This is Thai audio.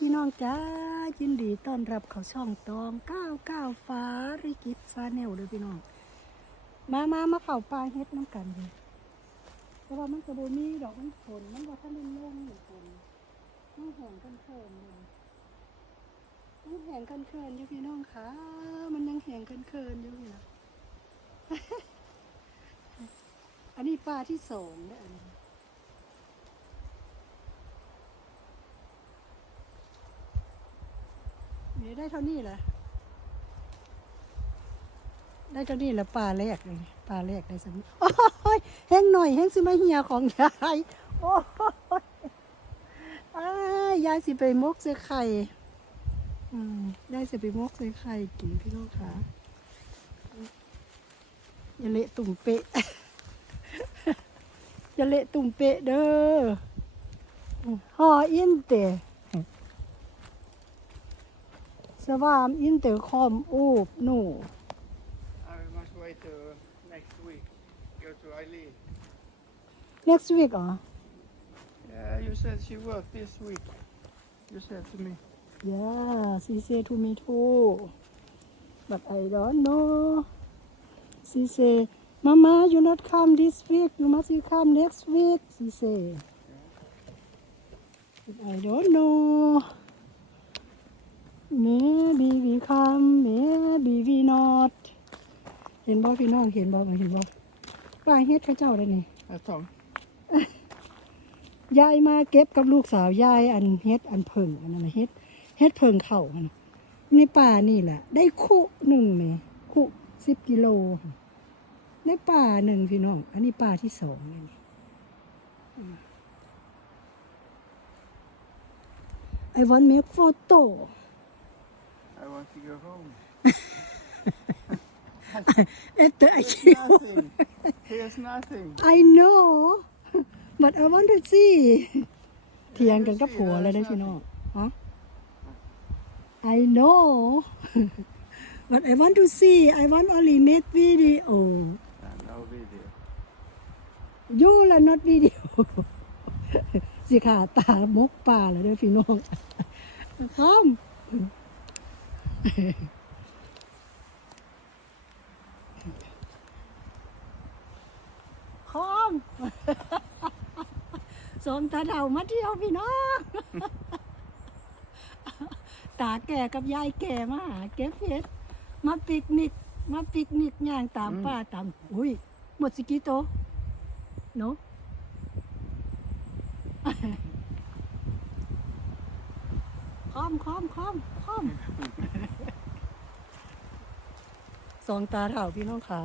พี่น้องจ้ายินดีต้อนรับเขาช่องตองก้าวก้าวฟ้าริกิตซาแนลเด้อพี่น้อง มามามาเข่าปลาเฮ็ดน้ำกันเลยเพราะว่ามันกระโบมีดอกมันฝนมันว่าท่านเล่นลงอยู่ฝนมันแห้งกันเคินเลยมันแห้งกันเคินอยู่พี่น้องค่ะมันยังแห้งกันเคินอยู่พี่นะอันนี้ปลาที่สองเด้อันนี้ นี่ได้เท่านี้แหละได้เท่านี้แหละปลาแรกเลยปลาแรกได้สำโอ้ยแห้งหน่อยแห้งสิมาเหียของยายโอ้ยยายสิไปมกใส่ไข่อได้สิไปมกใส่ไข่กินพี่น้องค่ะอย่าเละตุ่มเปะอย่าเละตุ่มเปะเด้อห่ออินเตส วามอินเตอร์คอมอูบหนู I must wait uh, next week. Go to Eileen. next week อ๋อ Yeah, you said she worked this week. You said to me. yeah she say to me too but I don't know she say mama you not come this week you must come next week she say But I don't know maybe we come maybe we not เห็นบ่พี่น้องเห็นบ่เห็นบ่ป้าเฮ็ดข้าเจ้าได้นี่ Herr Tom. ยายมาเก็บกับลูกสาวยายอันเฮ็ดอันเพิงอันนั้นเฮ็ดเฮ็ดเพิงเข่าอันน่ะในป่านี่แหละ ได้คุหนึ่งไหมคุสิบกิโลในป่าหนึ่งพี่น้อง อันนี้ป่าที่สองนี่อืม I want make photo I want to go home. at the Here's nothing. Here's nothing. I know but I want to see เถียงกันกับผัวเลยได้พี่น้องฮะ I know but I want to see I want only make video Uh, no video. you ละ not video สิค่ะตามกป่าเลยเด้อพี่น้อง คอมคอมสมตาเดามาเที่ยวพี่น้องตาแก่กับยายแก่มาหาเก็บเห็ดมาปิกนิก มาปิกนิกย่างตามป่าตาม อุ้ย หมดสกิโตเนาะคอมคอมคอมคอม สองตาเถ่าพี่น้องขา